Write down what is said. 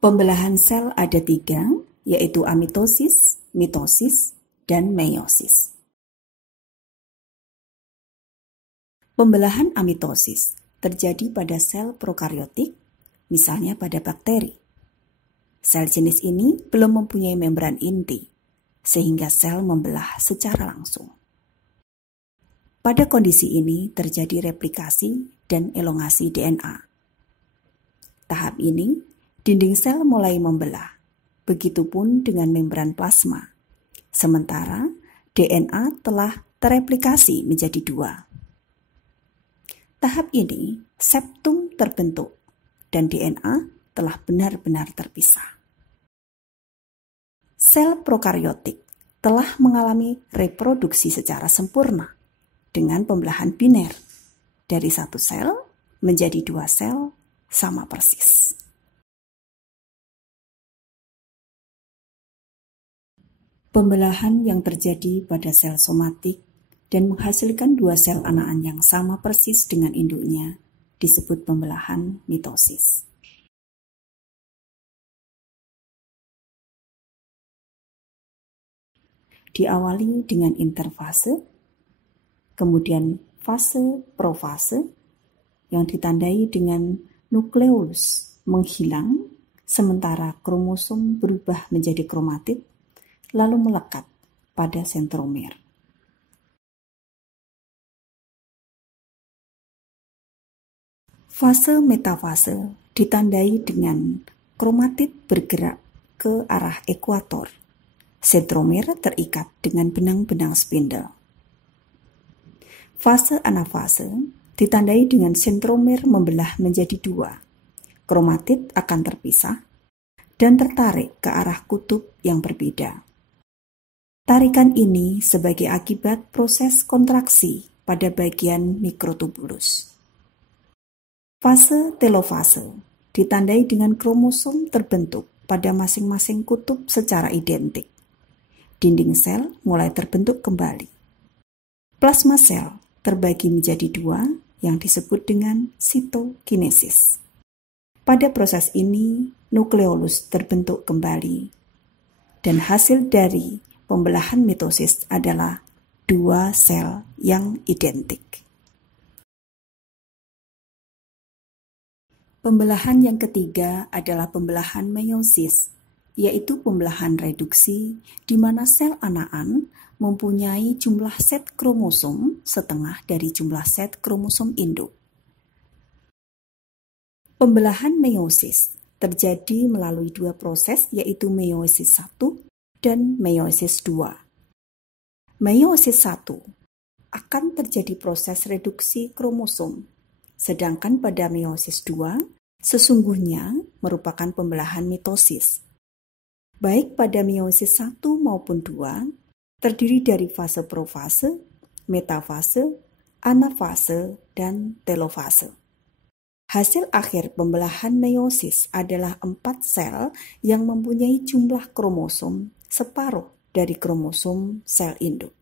Pembelahan sel ada 3, yaitu amitosis, mitosis, dan meiosis. Pembelahan amitosis terjadi pada sel prokariotik, misalnya pada bakteri. Sel jenis ini belum mempunyai membran inti, sehingga sel membelah secara langsung. Pada kondisi ini terjadi replikasi dan elongasi DNA. Tahap ini, dinding sel mulai membelah, begitupun dengan membran plasma. Sementara DNA telah tereplikasi menjadi 2. Tahap ini, septum terbentuk dan DNA telah benar-benar terpisah. Sel prokariotik telah mengalami reproduksi secara sempurna dengan pembelahan biner dari 1 sel menjadi 2 sel sama persis. Pembelahan yang terjadi pada sel somatik dan menghasilkan 2 sel anakan yang sama persis dengan induknya disebut pembelahan mitosis. Diawali dengan interfase, kemudian fase profase yang ditandai dengan nukleolus menghilang sementara kromosom berubah menjadi kromatid lalu melekat pada sentromer. Fase metafase ditandai dengan kromatid bergerak ke arah ekuator. Sentromer terikat dengan benang-benang spindle. Fase anafase ditandai dengan sentromer membelah menjadi 2. Kromatid akan terpisah dan tertarik ke arah kutub yang berbeda. Tarikan ini sebagai akibat proses kontraksi pada bagian mikrotubulus. Fase telofase ditandai dengan kromosom terbentuk pada masing-masing kutub secara identik. Dinding sel mulai terbentuk kembali. Plasma sel terbagi menjadi 2 yang disebut dengan sitokinesis. Pada proses ini, nukleolus terbentuk kembali dan hasil dari pembelahan mitosis adalah 2 sel yang identik. Pembelahan yang ketiga adalah pembelahan meiosis, yaitu pembelahan reduksi di mana sel anakan mempunyai jumlah set kromosom setengah dari jumlah set kromosom induk. Pembelahan meiosis terjadi melalui 2 proses, yaitu meiosis 1 dan meiosis 2. Meiosis 1 akan terjadi proses reduksi kromosom, sedangkan pada meiosis 2 sesungguhnya merupakan pembelahan mitosis. Baik pada meiosis 1 maupun 2 terdiri dari fase profase, metafase, anafase, dan telofase. Hasil akhir pembelahan meiosis adalah 4 sel yang mempunyai jumlah kromosom separuh dari kromosom sel induk.